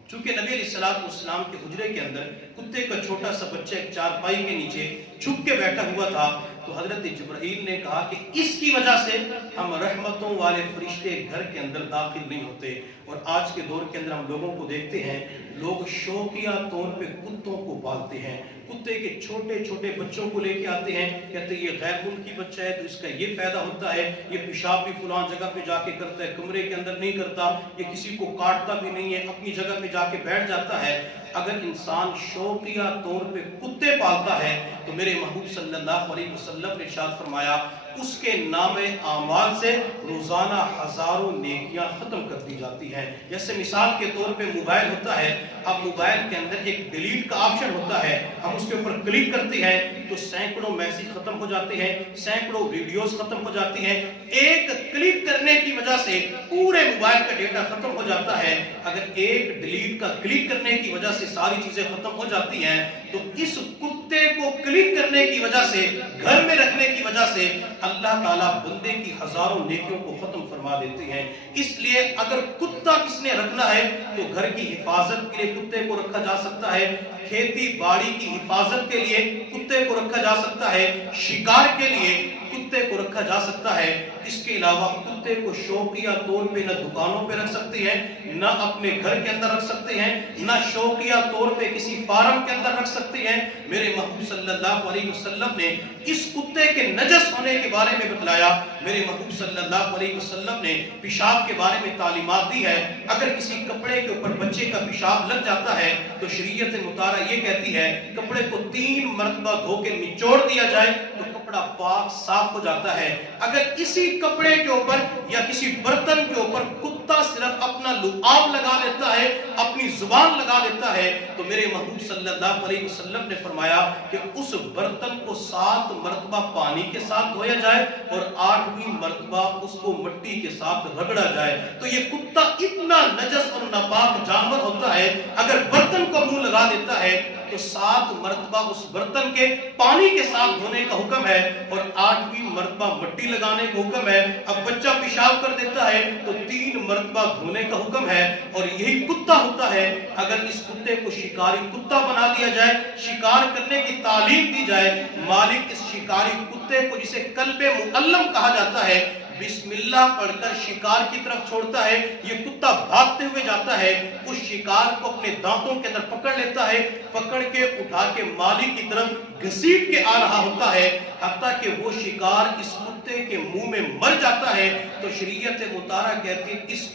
چونکہ نبی علیہ السلام کے حجرے کے اندر کتے کا چھوٹا سا بچہ ایک چارپائی کے نیچے چھپ کے بیٹھا ہوا تھا، تو حضرت جبرائیل نے کہا کہ اس کی وجہ سے ہم رحمتوں والے فرشتے گھر کے اندر داخل نہیں ہوتے۔ اور آج کے دور کے اندر ہم لوگوں کو دیکھتے ہیں، لوگ شوقیہ طور پہ کتوں کو پالتے ہیں، کتے کے چھوٹے چھوٹے بچوں کو لے کے آتے ہیں، کہتے ہیں یہ غیر ملکی بچہ ہے تو اس کا یہ فائدہ ہوتا ہے، یہ پیشاب بھی فلاں جگہ پہ جا کے کرتا ہے، کمرے کے اندر نہیں کرتا، یہ کسی کو کاٹتا بھی نہیں ہے، اپنی جگہ پہ جا کے بیٹھ جاتا ہے۔ اگر انسان شوقیہ طور پہ کتے پالتا ہے تو میرے محبوب صلی اللہ علیہ وسلم نے ارشاد فرمایا اس کے نام اعمال سے روزانہ ہزاروں نیکیاں ختم کر دی جاتی ہیں۔ جیسے مثال کے طور پہ موبائل ہوتا ہے، اب موبائل کے اندر ایک ڈیلیٹ کا آپشن ہوتا ہے، ہم اس کے اوپر کلک کرتے ہیں تو سینکڑوں میسیج ختم ہو جاتے ہیں، سینکڑوں ویڈیوز ختم ہو جاتی ہیں۔ ایک کلک کرنے کی وجہ سے پورے موبائل کا ڈیٹا ختم ہو جاتا ہے۔ اگر ایک ڈیلیٹ کا کلک کرنے کی وجہ سے ساری چیزیں ختم ہو جاتی ہیں تو اس کتے کو کلک کرنے کی وجہ سے، گھر میں رکھنے کی وجہ سے اللہ تعالیٰ بندے کی ہزاروں نیکیوں کو ختم فرما دیتے ہیں۔ اس لیے اگر کتا کس نے رکھنا ہے تو گھر کی حفاظت کے لیے کتے کو رکھا جا سکتا ہے، کھیتی باڑی کی حفاظت کے لیے کتے کو رکھا جا سکتا ہے، شکار کے لیے کتے کو رکھا جا سکتا ہے۔ اس کے علاوہ کتے کو شوقیہ طور پہ نہ دکانوں پہ رکھ سکتے ہیں، نہ اپنے گھر کے اندر رکھ سکتے ہیں، نہ شوقیہ طور پہ کسی فارم کے اندر رکھ سکتے ہیں۔ میرے محبوب صلی اللہ علیہ وسلم نے اس کتے کے نجس ہونے کے بارے میں بتلایا۔ میرے محبوب صلی اللہ علیہ وسلم نے پیشاب کے بارے میں تعلیمات دی ہے۔ اگر کسی کپڑے کے اوپر بچے کا پیشاب لگ جاتا ہے تو شریعت مطالعہ یہ کہتی ہے کپڑے کو 3 مرتبہ دھو کے نچوڑ دیا جائے تو کپڑا پاک صاف ہو جاتا ہے۔ اگر اسی کپڑے کے اوپر یا کسی برتن کے اوپر کتا صرف اپنا لعاب لگا لیتا ہے، اپنی زبان لگا لیتا ہے، تو میرے محبوب صلی اللہ علیہ وسلم نے فرمایا کہ اس برتن کو 7 مرتبہ پانی کے ساتھ دھویا جائے اور 8ویں مرتبہ اس کو مٹی کے ساتھ رگڑا جائے۔ تو یہ کتا اتنا نجس اور ناپاک جانور ہوتا ہے، اگر برتن کو منہ لگا دیتا ہے تو 7 مرتبہ اس برتن کے پانی کے ساتھ دھونے کا حکم ہے اور 8ویں مرتبہ مٹی لگانے کا حکم ہے۔ اب بچہ پیشاب کر دیتا ہے تو 3 مرتبہ دھونے کا حکم ہے، اور یہی کتا ہوتا ہے۔ اگر اس کتے کو شکاری کتا بنا دیا جائے، شکار کرنے کی تعلیم دی جائے، مالک اس شکاری کتے کو جسے کلب معلم کہا جاتا ہے، بسم اللہ پڑھ کر شکار کی طرف چھوڑتا ہے، یہ کتا بھاگتے ہوئے جاتا ہے، اس شکار کو اپنے دانتوں کے اندر پکڑ لیتا ہے، پکڑ کے اٹھا کے مالک کی طرف گھسیٹ کے آ رہا ہوتا ہے، حتیٰ کہ وہ شکار اس کتے کے منہ میں مر جاتا ہے۔ تو شریعت مطالعہ کہتی ہے اس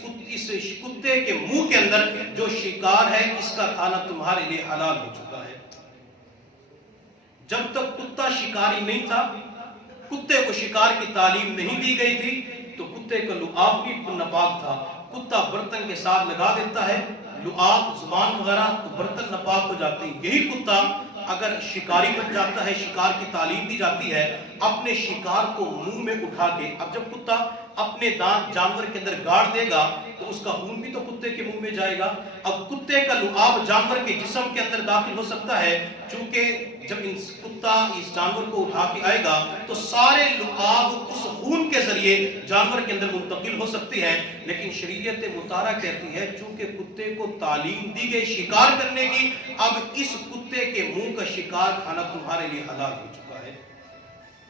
کتے کے منہ کے اندر جو شکار ہے اس کا کھانا تمہارے لیے حلال ہو چکا ہے۔ جب تک کتا شکاری نہیں تھا، کتے کو شکار کی تعلیم نہیں دی گئی تھی، تو کتے کا لعاب بھی ناپاک تھا۔ کتا برتن کے ساتھ لگا دیتا ہے لعاب، زبان وغیرہ، تو برتن ناپاک ہو جاتے ہیں۔ یہی کتا اگر شکاری بن جاتا ہے، شکار کی تعلیم دی جاتی ہے، اپنے شکار کو منہ میں اٹھا کے، اب جب کتا اپنے دانت جانور کے اندر گاڑ دے گا تو اس کا خون بھی تو کتے کے منہ میں جائے گا۔ اب کتے کا لعاب جانور کے جسم کے اندر داخل ہو سکتا ہے، چونکہ جب کتا اس جانور کو اٹھا کے آئے گا تو سارے لعاب اس خون کے ذریعے جانور کے اندر منتقل ہو سکتی ہے، لیکن شریعت مطہرہ کہتی ہے چونکہ کتے کو تعلیم دی گئی شکار کرنے کی، اب اس کتے کے منہ کا شکار کھانا تمہارے لیے حلال ہو چکا ہے،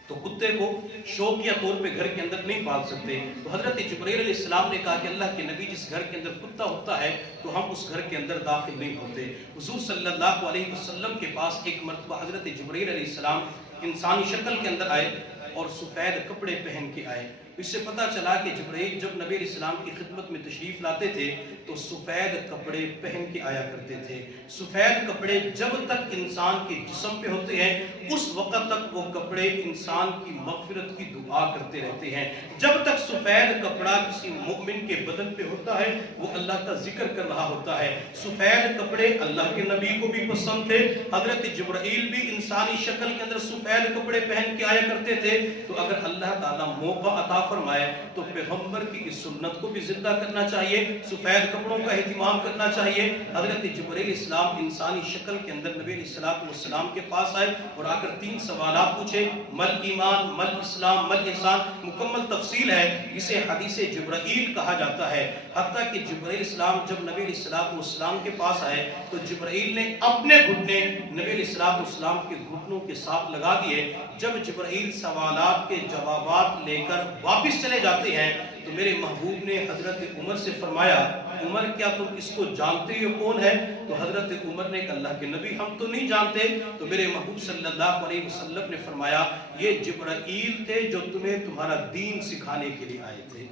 تو کتے کو شوقیہ طور پہ گھر کے اندر نہیں پال سکتے۔ تو حضرت جبرائیل علیہ السلام نے کہا کہ اللہ کے نبی جس گھر کے اندر کتا ہوتا ہے تو ہم اس گھر کے اندر داخل نہیں ہوتے۔ حضور صلی اللہ علیہ وسلم کے پاس ایک مرتبہ حضرت جبرائیل علیہ السلام انسانی شکل کے اندر آئے اور سفید کپڑے پہن کے آئے۔ اس سے پتہ چلا کہ جبرائیل جب نبی علیہ السلام کی خدمت میں تشریف لاتے تھے تو سفید کپڑے پہن کے آیا کرتے تھے۔ سفید کپڑے جب تک انسان کے جسم پہ ہوتے ہیں اس وقت تک وہ کپڑے انسان کی مغفرت کی دعا کرتے رہتے ہیں۔ جب تک سفید کپڑا کسی مومن کے بدن پہ ہوتا ہے وہ اللہ کا ذکر کر رہا ہوتا ہے۔ سفید کپڑے اللہ کے نبی کو بھی پسند تھے، حضرت جبرائیل بھی انسانی شکل کے اندر سفید کپڑے پہن کے آیا کرتے تھے۔ تو اگر اللہ تعالیٰ موقع عطا فرمائے تو پیغمبر کی اس سنت کو بھی زندہ کرنا چاہیے، سفید کپڑوں کا اہتمام کرنا چاہیے۔ حضرت جبرائیل اسلام انسانی شکل کے اندر نبی علیہ السلام کے پاس آئے اور آ کر 3 سوالات پوچھے، مل ایمان، مل اسلام، مل احسان، مکمل تفصیل ہے، اسے حدیث جبرائیل کہا جاتا ہے۔ حتیٰ کہ جبرائیل اسلام جب نبی علیہ السلام کے پاس آئے تو جبرائیل نے اپنے گھٹنے نبی علیہ السلام کے گھٹنوں کے ساتھ لگا دیے۔ جب جبرائیل سوالات کے جوابات لے کر واپس چلے جاتے ہیں تو میرے محبوب نے حضرت عمر سے فرمایا، عمر کیا تم اس کو جانتے ہو کون ہے؟ تو حضرت عمر نے کہا اللہ کے نبی ہم تو نہیں جانتے۔ تو میرے محبوب صلی اللہ علیہ وسلم نے فرمایا یہ جبرائیل تھے جو تمہیں تمہارا دین سکھانے کے لیے آئے تھے۔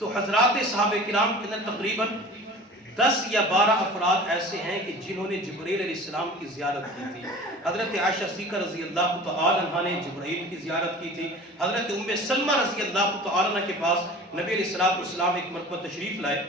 تو حضرات صحابہ کرام کے اندر تقریباً 10 یا 12 افراد ایسے ہیں کہ جنہوں نے جبرائیل علیہ السلام کی زیارت کی تھی۔ حضرت عائشہ صدیقہ رضی اللہ تعالی عنہا نے جبرائیل کی زیارت کی تھی۔ حضرت ام سلمہ رضی اللہ تعالی عنہ کے پاس نبی علیہ السلام ایک مرتبہ تشریف لائے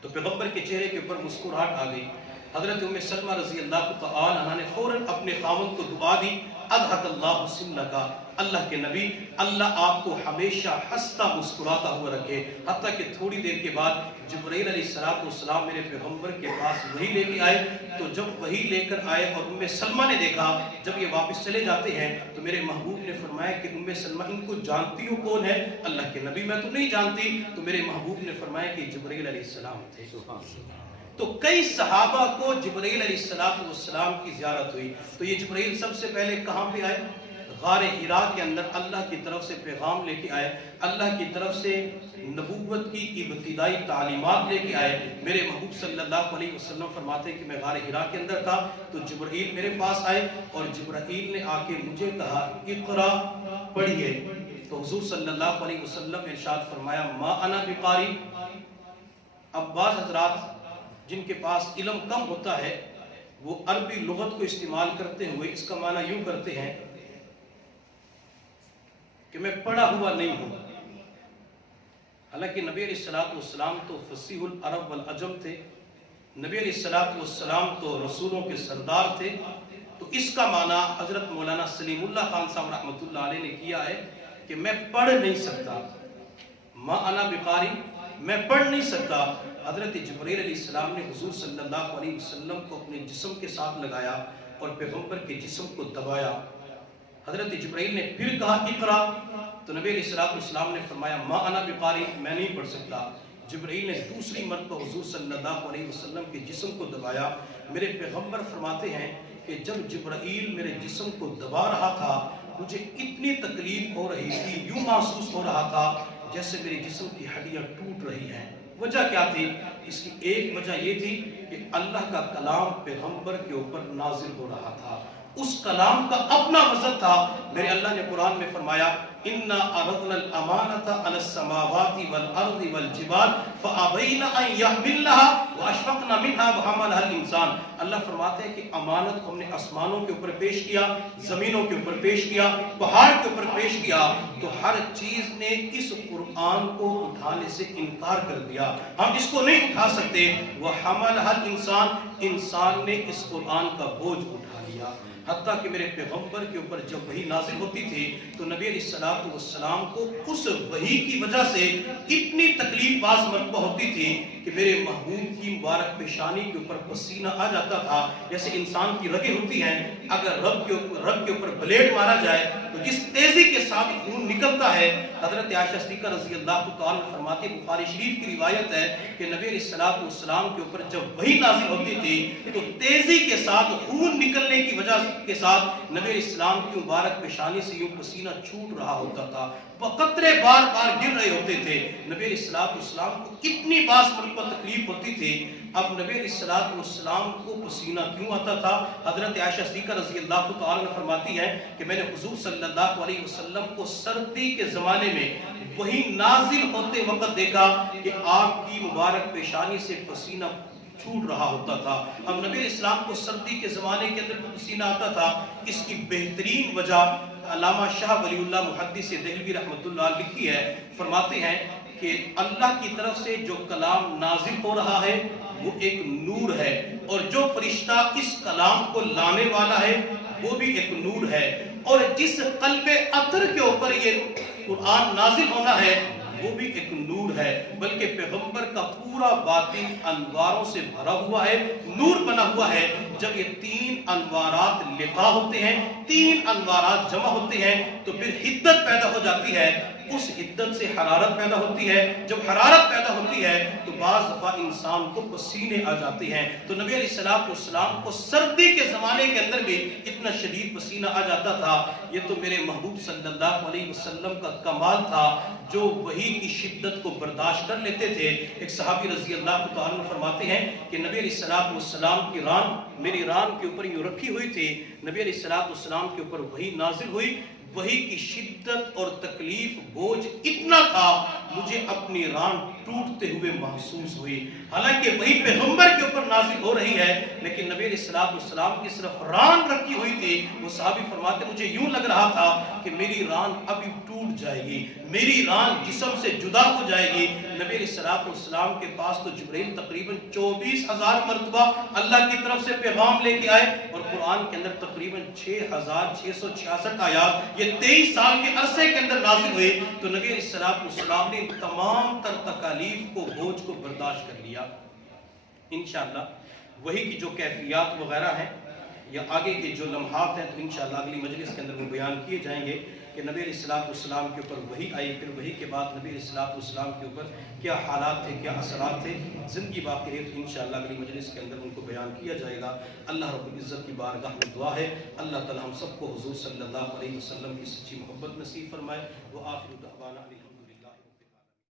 تو پیغمبر کے چہرے کے اوپر مسکراہٹ آ گئی۔ حضرت ام سلمہ رضی اللہ تعالی عنہ نے فوراً اپنے خاوند کو دعا دی، اضحک اللہ سمنکا، اللہ کے نبی اللہ آپ کو ہمیشہ ہنستا مسکراتا ہوا رکھے۔ حتیٰ کہ تھوڑی دیر کے بعد جبرائیل علیہ السلام میرے پیغمبر کے پاس وحی لے کے آئے۔ تو جب وحی لے کر آئے اور ام سلمہ نے دیکھا جب یہ واپس چلے جاتے ہیں تو میرے محبوب نے فرمایا کہ ام سلمہ ان کو جانتی ہو کون ہے؟ اللہ کے نبی میں تو نہیں جانتی۔ تو میرے محبوب نے فرمایا کہ جبرائیل علیہ السلام تھے۔ تو کئی صحابہ کو جبرائیل علیہ السلام کی زیارت ہوئی۔ تو یہ جبرائیل سب سے پہلے کہاں پہ آئے؟ غار حرا کے اندر اللہ کی طرف سے پیغام لے کے آئے، اللہ کی طرف سے نبوت کی ابتدائی تعلیمات لے کے آئے۔ میرے محبوب صلی اللہ علیہ وسلم فرماتے ہیں کہ میں غار حرا کے اندر تھا تو جبرائیل میرے پاس آئے اور جبرائیل نے آ کے مجھے کہا اقرا پڑھیے۔ تو حضور صلی اللہ علیہ وسلم نے ارشاد فرمایا ما انا بقاری۔ اب بعض حضرات جن کے پاس علم کم ہوتا ہے وہ عربی لغت کو استعمال کرتے ہوئے اس کا معنی یوں کرتے ہیں کہ میں پڑھا ہوا نہیں ہوں۔ حالانکہ نبی علیہ السلام تو فصیح العرب والعجم تھے، نبی علیہ السلام تو رسولوں کے سردار تھے۔ تو اس کا معنی حضرت مولانا سلیم اللہ خان صاحب رحمۃ اللہ علیہ نے کیا ہے کہ میں پڑھ نہیں سکتا، ما انا بقاری، میں پڑھ نہیں سکتا۔ حضرت جبرائیل علیہ السلام نے حضور صلی اللہ علیہ وسلم کو اپنے جسم کے ساتھ لگایا اور پیغمبر کے جسم کو دبایا۔ حضرت جبرائیل نے پھر کہا اقرا، تو نبی علیہ السلام نے فرمایا ما انا بقاری، میں نہیں پڑھ سکتا۔ جبرائیل نے دوسری مرتبہ حضور صلی اللہ علیہ وسلم کے جسم کو دبایا۔ میرے پیغمبر فرماتے ہیں کہ جب جبرائیل میرے جسم کو دبا رہا تھا مجھے اتنی تکلیف ہو رہی تھی، یوں محسوس ہو رہا تھا جیسے میرے جسم کی ہڈیاں ٹوٹ رہی ہیں۔ وجہ کیا تھی؟ اس کی ایک وجہ یہ تھی کہ اللہ کا کلام پیغمبر کے اوپر نازل ہو رہا تھا، اس کلام کا اپنا وزن تھا۔ میرے اللہ نے قرآن میں فرمایا اِنَّا عَرَضْنَا الْأَمَانَةَ عَلَى السَّمَاوَاتِ وَالْأَرْضِ وَالْجِبَالِ فَأَبَيْنَ أَن يَحْمِلْنَهَا وَأَشْفَقْنَ مِنْهَا وَحَمَلَهَا الْإِنسَانُ۔ اللہ فرماتے ہیں کہ امانت کو ہم نے آسمانوں کے اوپر پیش کیا، زمینوں کے اوپر پیش کیا، پہاڑ کے اوپر پیش کیا، تو ہر چیز نے اس قرآن کو اٹھانے سے انکار کر دیا، ہم اس کو نہیں اٹھا سکتے۔ وَحَمَلَهَا الْإِنسَانُ، انسان نے اس قرآن کا بوجھ اٹھا لیا، حتیٰ کہ میرے پیغمبر کے اوپر جب وحی نازل ہوتی تھی تو نبی علیہ السلام کو اس وحی کی وجہ سے اتنی تکلیف بعض مرتبہ ہوتی تھی کہ میرے محبوب کی مبارک پیشانی کے اوپر پسینہ آ جاتا تھا، جیسے انسان کی رگیں ہوتی ہیں، اگر رگ کے اوپر بلیڈ مارا جائے تو جس تیزی کے ساتھ خون نکلتا ہے۔ حضرت عائشہ صدیقہ رضی اللہ تعالیٰ عنہ فرماتی، بخاری شریف کی روایت ہے کہ نبی علیہ السلام کے اوپر جب وحی نازل ہوتی تھی تو تیزی کے ساتھ خون نکلنے کی وجہ کے ساتھ نبی علیہ السلام کی مبارک پیشانی سے یوں پسینہ چھوٹ رہا ہوتا تھا، قطرے بار بار گر رہے ہوتے تھے۔ نبی علیہ السلام کو اتنی باس مرتبہ تکلیف ہوتی تھی، اب نبی علیہ السلام کو پسینہ کیوں آتا تھا؟ حضرت عائشہ صدیقہ رضی اللہ تعالیٰ عنہ فرماتی ہے کہ میں نے حضور صلی اللہ علیہ وسلم کو سردی کے زمانے میں وہی نازل ہوتے وقت دیکھا کہ آپ کی مبارک پیشانی سے پسینہ چھوٹ رہا ہوتا تھا۔ اب نبی علیہ السلام کو سردی کے زمانے کے اندر پسینہ آتا تھا، اس کی بہترین وجہ علامہ شاہ ولی اللہ محدث دہلوی رحمۃ اللہ لکھی ہے، فرماتے ہیں کہ اللہ کی طرف سے جو کلام نازل ہو رہا ہے وہ ایک نور ہے، اور جو فرشتہ اس کلام کو لانے والا ہے وہ بھی ایک نور ہے، اور جس قلب اطہر کے اوپر یہ قرآن نازل ہونا ہے وہ بھی ایک نور ہے، بلکہ پیغمبر کا پورا باطن انواروں سے بھرا ہوا ہے، نور بنا ہوا ہے۔ جب یہ تین انوارات لقاء ہوتے ہیں، تین انوارات جمع ہوتے ہیں تو پھر حدت پیدا ہو جاتی ہے، اس حدت سے حرارت پیدا ہوتی ہے، جب حرارت پیدا ہوتی ہے تو بعض دفعہ انسان کو پسینے آ جاتے ہیں۔ تو نبی علیہ السلام کو سردی کے زمانے کے اندر بھی اتنا شدید پسینہ آ جاتا تھا۔ یہ تو میرے محبوب صلی اللہ علیہ وسلم کا کمال تھا جو وحی کی شدت کو برداشت کر لیتے تھے۔ ایک صحابی رضی اللہ تعالیٰ عنہ فرماتے ہیں کہ نبی علیہ السلام کی ران میری ران کے اوپر یوں رکھی ہوئی تھی، نبی علیہ السلام کے اوپر وحی نازل ہوئی، وحی کی شدت اور تکلیف بوجھ اتنا تھا مجھے اپنی ران ٹوٹتے ہوئے محسوس ہوئی، حالانکہ وہی پیغمبر کے اوپر نازل ہو رہی ہے لیکن نبی علیہ السلام کی صرف ران رکھی ہوئی تھی۔ وہ صحابی فرماتے مجھے یوں لگ رہا تھا کہ میری ران ابھی ٹوٹ جائے گی، میری ران جسم سے جدا ہو جائے گی۔ نبی علیہ السلام کے پاس تو جبرائیل تقریباً 24,000 مرتبہ اللہ کی طرف سے پیغام لے کے آئے، اور قرآن کے اندر تقریباً 6,666 آیات یہ 23 سال کے عرصے کے اندر نازل ہوئے۔ تو نبی علیہ السلام نے تمام تر تکالیف کو بوجھ کو برداشت کر لیا۔ انشاءاللہ وہی کی جو کیفیات وغیرہ ہیں یا آگے کے جو لمحات ہیں تو انشاءاللہ اگلی مجلس کے اندر وہ بیان کیے جائیں گے کہ نبی علیہ السلام کے اوپر وحی آئی، پھر وحی کے بعد نبی علیہ السلام کے اوپر کیا حالات تھے، کیا اثرات تھے، زندگی باقی رہے تو انشاءاللہ اگلی مجلس کے اندر ان کو بیان کیا جائے گا۔ اللہ رب العزت کی بارگاہ میں دعا ہے اللہ تعالی ہم سب کو حضور صلی اللہ علیہ وسلم کی سچی محبت نصیب فرمائے۔ وآخر دعوانا